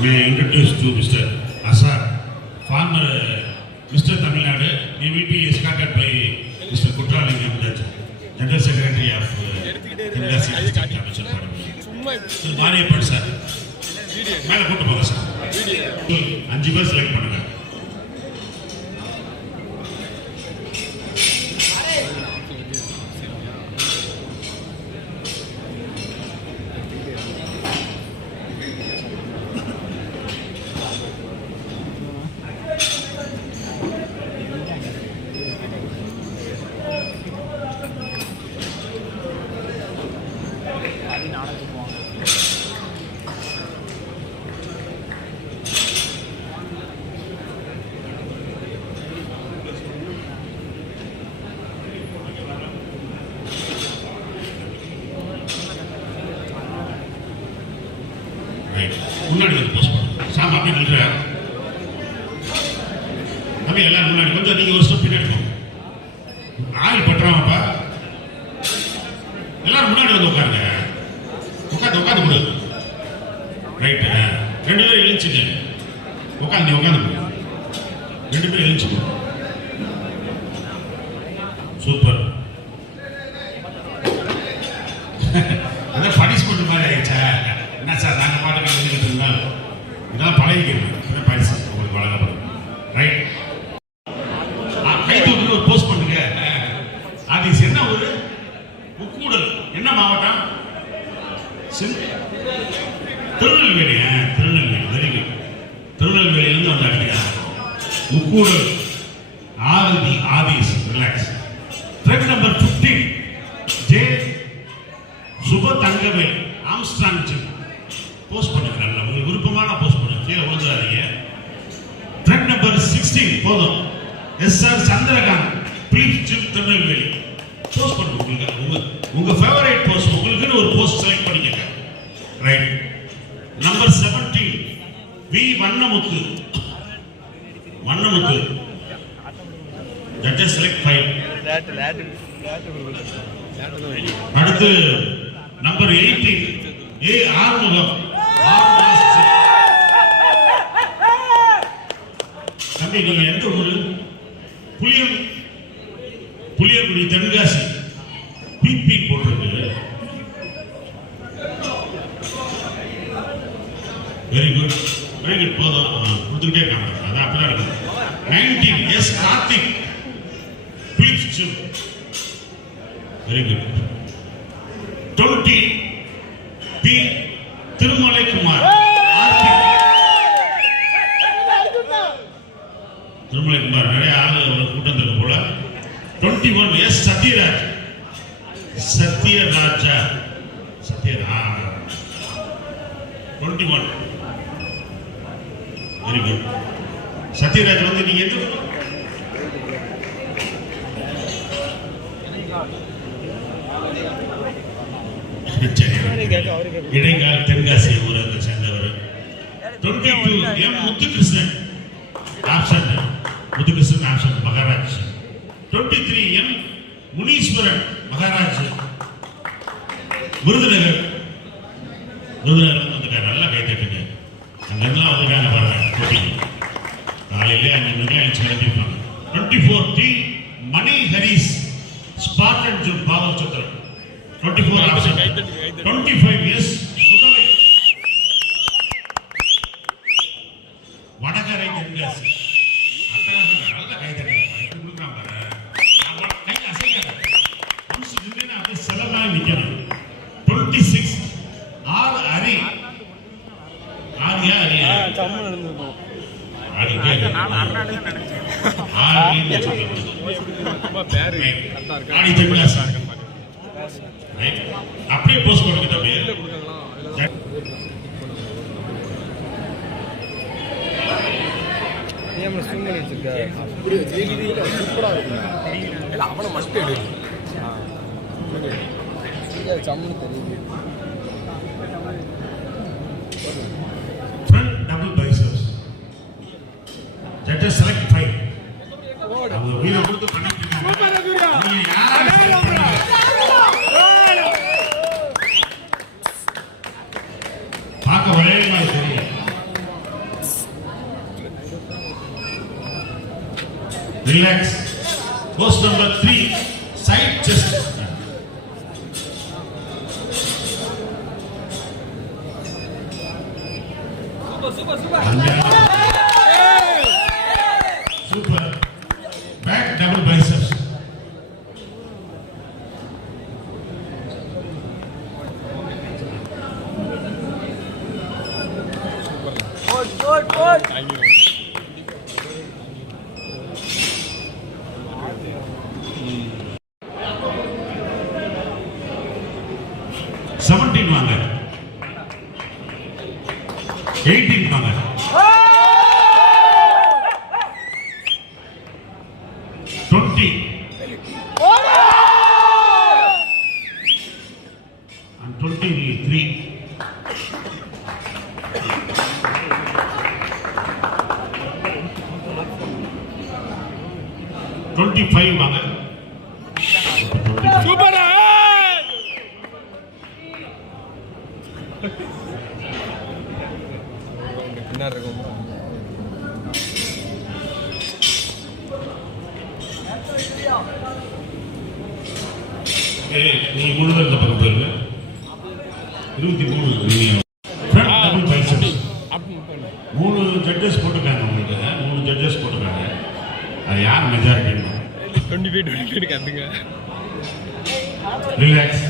may I introduce to Mr. Asar, former Mr. Tamil Nadu. He will be escorted by Mr. Kutralingam, the General Secretary of Telugu District Commission. Maria Parsa, மேல கூட்டு போங்க sir. 5 பேர் select பண்ணுங்க. முன்னாடி வந்து post பண்ணுங்க. சாமி அப்படி நில்ற. தம்பி எல்லாம் முன்னாடி கொஞ்சம் நீங்க ஒரு ஸ்டெப் பின்னாடி போங்க. ஆயில் பற்றாமப்பா. எல்லாரும் முன்னாடி வந்து உட்காருங்க. உட்காந்து கொடு. ரைட். 2 பேரும் எழுந்துச்சுங்க. உட்காந்து 2 பேரும் எழுந்துச்சுங்க. சூப்பர். அதான் பனிஷ்மெண்ட் மாதிரி ஆயிடுச்சா? என்ன சார் நாங்கள் பாட்டுக்கு எழுதிக்கிட்டு இருந்தாலும் இதெல்லாம் பழகிக்கணும். பரிசு உங்களுக்கு வழங்கப்படும். ரைட். கை தூக்கி ஒரு போஸ்ட் பண்ணுங்க. அது என்ன ஒரு முக்கூடல் என்ன மாவட்டம்? திருநெல்வேலி. Tirunelveli very good. திருநெல்வேலியிலிருந்து வந்தாங்க. Mukkudal Aadhis relax. Trek number 15 J Suba Thangavel Armstrong gym. Post பண்ணுங்க. உங்களுக்கு விருப்பமான போஸ்ட் பண்ணுங்க. கீழே விழுந்துடாதீங்க. ட்ரெக் நம்பர் 16 போதும். SR Chandrakant Philips gym Tirunelveli. Pose பண்ணுங்க. உங்களுக்கு உங்க ஃபேவரட் போஸ்ட் உங்களுக்குன்னு ஒரு போஸ்ட் செலக்ட் பண்ணிக்கங்க. Right. Number 17 V Vannamuthu. Judges select 5. அடுத்து நம்பர் 18 ஏ ஆறுமுகம். தம்பி நீங்க எந்த ஊரு? புளியங்குடி தென்காசி. பிபி போட்டிருக்கு. வெரி குட் போதும். கொடுத்துக்கிட்டே இருக்காங்க. அதான் அப்படிதான் இருக்கு. 19 S Karthik Philips gym. Very good. 20 P Thirumalai Kumar. Thirumalai Kumar நிறைய ஆளு கூட்டம் இருக்கு போல. 21 S Sathyaraja 21 very good. Sathyaraj வந்து நீங்க எது இடைக்கால் தென்காசி ஊரை சேர்ந்தவர். 22 M Muthukrishnan option Maharaj. 23 M Muneeswaran Maharaj Virudhunagar வந்துட்டார். நல்லா கை தட்டுங்க. அங்கெல்லாம் வந்துட்டாங்க பாருங்க. காலையிலே அங்கே நிகழ்ச்சி நடத்திருப்பாங்க. 24 டி மணி ஹரிஸ் ஸ்பார்டன் ஜூன் பாவல் சத்திரம். 24 ஆப்ஷன். 25 எஸ் சுதவை வடகரை தென்காசி. நல்லா கை தட்டுங்க. கொடுக்குறாங்க கை அசைக்காத. அப்படியே செலவாக நிற்கணும். 26 ஆர் ஹரி. ஆரியா அப்படியே போஸ்ட் பண்ணுங்க. அவனை மஸ்ட் எடு சம்னு தெரியுது. Front double biceps. Judges select 5. அவங்க வீர கொடுத்து பண்ணிட்டு பார்க்க வரே relax. Post number 3 side chest. Super. Back double biceps. Thank you 17 வாங்க. 18 வாங்க. 20 and 23. 25 வாங்க. சூப்பர் பின்னாடி இருக்கும் நீ முழுவதும் இந்த பக்கம் போயிருங்க. 23 நீங்க ஃப்ரண்ட் டபுள் பைசப்ஸ். அப்படி பண்ணு 3 ஜட்ஜஸ் போட்டுருக்காங்க உங்களுக்கு. 3 ஜட்ஜஸ் போட்டுருக்காங்க. அது யார் மெஜாரிட்டி? 25 கத்துங்க ரிலாக்ஸ்.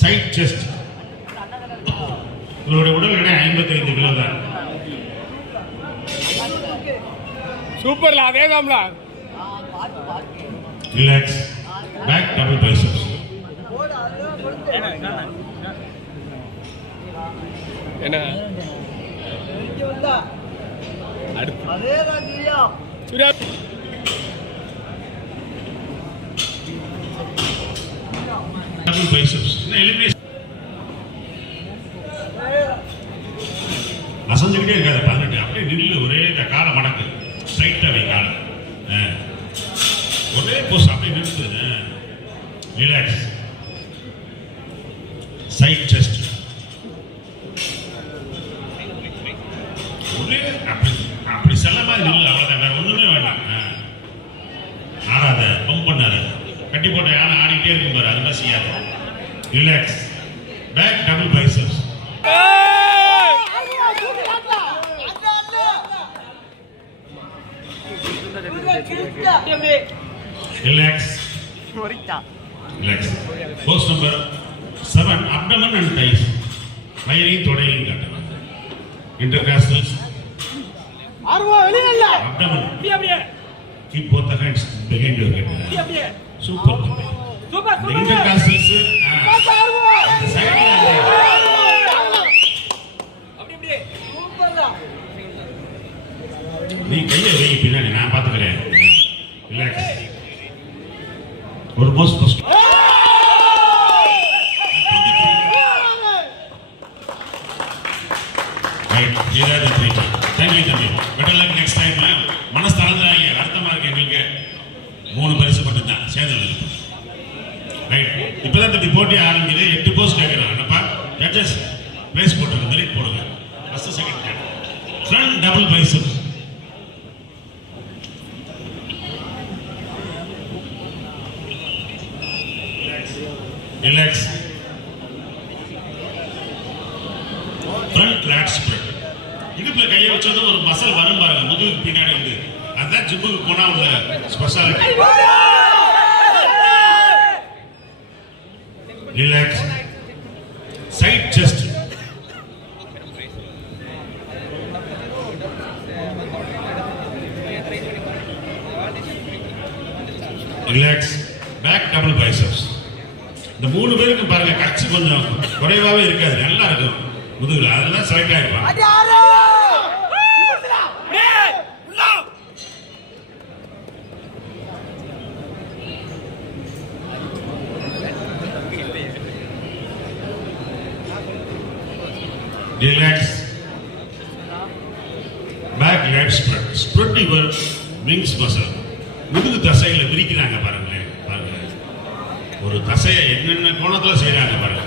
Side chest. உங்களுடைய உடல் எடை 55 கிலோ தான். சூப்பர்ல அதே தான்ல ரிலாக்ஸ். Back double biceps. என்ன அடுத்து சூர்யா டபுள் பைசப்ஸ். இன்னும் எளிமையா அசைஞ்சுக்கிட்டே இருக்காது. 18 அப்படியே நில்லு. ஒரே இந்த காலை மடக்கு. ஸ்ட்ரைட்டா வை காலை. ஒரே போஸ் அப்படியே நிறுத்து. ரிலாக்ஸ். Side chest. ஒரே அப்படி அப்படி செல்ல மாதிரி நில்லு. அவ்வளோதான். வேற ஒண்ணுமே வேண்டாம். ஆடாத, பம்ப் பண்ணாத. கட்டி போட்ட யானை ஆடிக்கிட்டே இருக்கும் பாரு. அதெல்லாம் செய்யாத. Relax. Back double biceps. Relax. Relax. Post number 7 abdomen and thighs. வயிறையும் தொடையையும் காட்டணும். Intercostals. Abdomen. Keep both the hands behind your head. Super. The intercastals. The side. நீ கையை வை பின்னாடி. நான் பார்த்துக்கிறேன். ரிலாக்ஸ். ஒரு most first. Right. Here the three. Thank you தம்பி. Better luck next time. மனசு தளர்ந்தாங்க. அர்த்தமா இருக்கு எங்களுக்கு. 3 பரிசு மட்டும் தான் சேர்ந்தது. ரைட். இப்பதான் தம்பி போட்டி ஆரம்பிக்குது. 8 போஸ்ட் கேட்கலாம். என்னப்பா ஜட்ஜஸ் பிரைஸ் போட்டுருங்க. மெரிட் போடுங்க. First second third. Front double biceps. Relax. Front late spread. இடுப்புல கையை வச்சதும் ஒரு மசல் வரும் பாருங்க. முதுகுக்கு பின்னாடி வந்து அதுதான் ஜிம்முக்கு போனா உள்ள speciality. Relax. Side chest. Relax. Back double biceps. இந்த 3 பேருக்கு பாருங்க கட்சி கொஞ்சம் குறைவாவே இருக்காது. நல்லா இருக்கும் முதுகுல. அதெல்லாம் செலக்ட் ஆயிருப்பாங்க. Relax. Back lat spread. Spread your wings muscle. முதுகு தசைகளை விரிக்கிறாங்க பாருங்களேன். பாருங்க ஒரு தசையை என்னென்ன கோணத்துல செய்யறாங்க பாருங்க.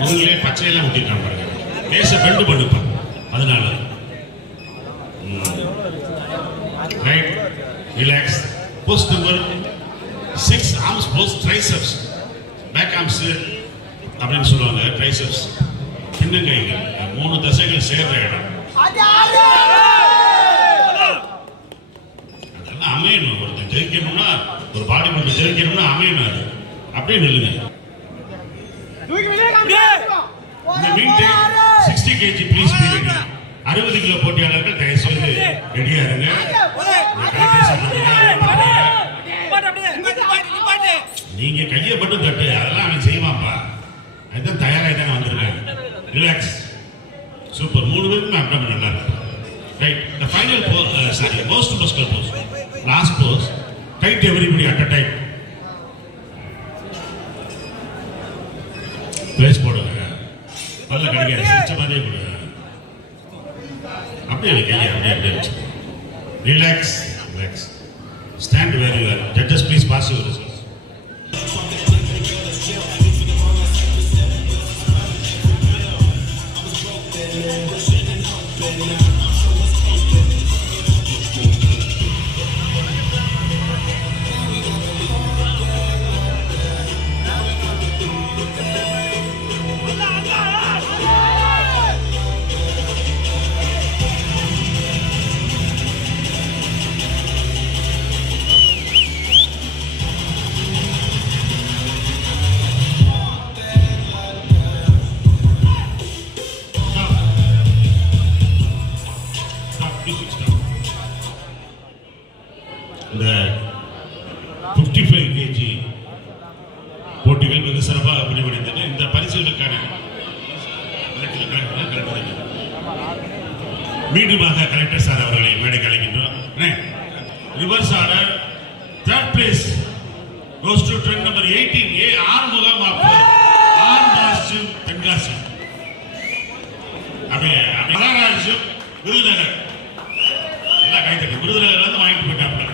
முதுகுலே பச்சையெல்லாம் ஊட்டிருக்காங்க பாருங்க. லேச பெண்டு பண்ணுப்பாங்க. அதனால right. Relax. Post number 6 arms post triceps, back arms அப்படின்னு சொல்லுவாங்க. ட்ரைசெப்ஸ் பின்னங்கைகள், 3 தசைகள் சேர்ற இடம். அதெல்லாம் அமையணும். ஒருத்தர் ஜெயிக்கணும்னா, ஒரு பாடி பில்டர் ஜெயிக்கணும்னா அமையணும். அது அப்படியே நில்லுங்க. இந்த meet 60 kg please be ready. 60 kilo போட்டியாளர்கள் தயவு செய்து ரெடியா இருங்க. நீங்க கையை மட்டும் தட்டு, அதெல்லாம் அவன் செய்வான்ப்பா. அதுதான் தயாராகி தானே வந்திருக்காங்க. ரிலாக்ஸ். சூப்பர். 3 பேருக்குமே அப்டமன் நல்லா இருக்கு. Right. The final pose, sorry, most muscle pose, last pose. Tight everybody at a time. Place போடுங்க. பல்ல கிடைக்காது, சிரிச்ச மாதிரியே கொடுங்க. அப்படியே கையை அப்படியே வச்சு. Relax, relax. Stand where you are. Judges please pass your results. இந்த 55 kg போட்டிகள் மிக சிறப்பாக முடிவடைந்தது. இந்த பரிசுகளுக்கான மீண்டுமாக கலெக்டர் சார் அவர்களை மேடைக்கு அழைக்கின்றோம். Reverse order. Third place goes to trend number 18 A Arumugam ஆர்மாஸ் Tenkasi. அப்படியே மகாராஜ் விருதுநகர் எல்லாம் கைத்தட்டி விருதுநகர் வந்து வாங்கிட்டு போயிட்டாங்க.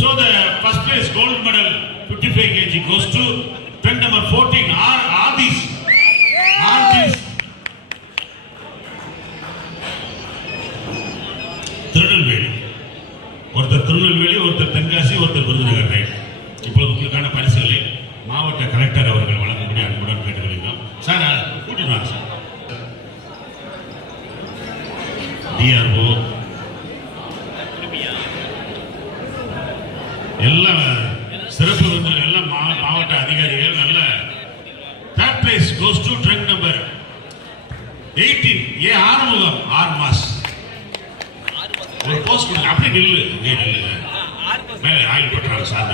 So the first place gold medal 55 kg goes to trend number 14 Adis. Tirunelveli. ஒருத்தர் திருநெல்வேலி, ஒருத்தர் தென்காசி, ஒருத்தர் விருதுநகர். ரைட். இப்பொழுது உங்களுக்கான பரிசுகளை மாவட்ட கலெக்டர் அவர்கள் வழங்கக்கூடிய அன்புடன் கேட்டுக்கொள்கிறோம். சார் கூட்டிட்டு வாங்க சார். டிஆர்ஓ எல்லாம் சிறப்பு விருந்தினர், எல்லாம் மாவட்ட அதிகாரிகள். நல்ல third place goes to trend number 18 A Arumugam ஆர்மாஸ். ஒரு போஸ்ட் கொடுங்க. அப்படியே நில்லு, நில்லு. மேலே ஆயில் பட்டுறாங்க சார்.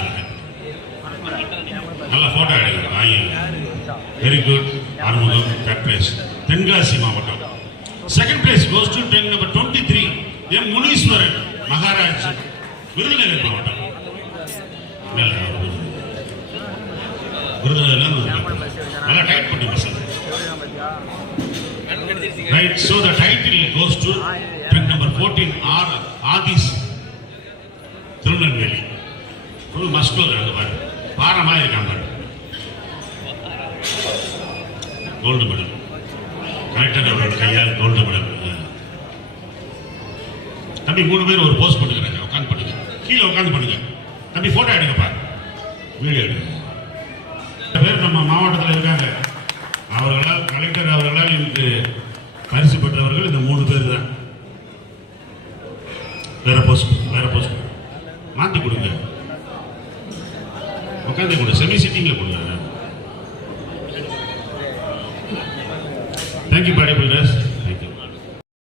நல்ல போட்டோ எடுங்க. Oil very good. Arumugam third place. Tenkasi மாவட்டம். Second place goes to trend number 23 M Muneeswaran Maharaj Virudhunagar மாவட்டம். நல்லா டைட் பண்ணுங்க sir. Right. So the title goes to trend number 14 Aadhis Tirunelveli. Full muscular. அது பாரு, பாரமா இருக்காங்க. Gold medal. கலெக்டர் அவர்கள் கையால் கோல்டு மெடல். தம்பி 3 பேர் ஒரு போஸ்ட் பண்ணுங்க. உட்காந்து பண்ணுங்க. கீழே உட்காந்து பண்ணுங்க. தம்பி போட்டோ எடுங்கப்பா, வீடியோ எடுங்க. பேர் நம்ம மாவட்டத்தில் இருக்காங்க. அவர்களால் கலெக்டர் அவர்களால் எனக்கு பரிசு பெற்றவர்கள் இந்த 3 பேர் தான். வேற போஸ்ட் மாற்றி கொடுங்க. உட்காந்து கொடுங்க. செமி சிட்டிங்கில் கொடுங்க. Thank you body builders.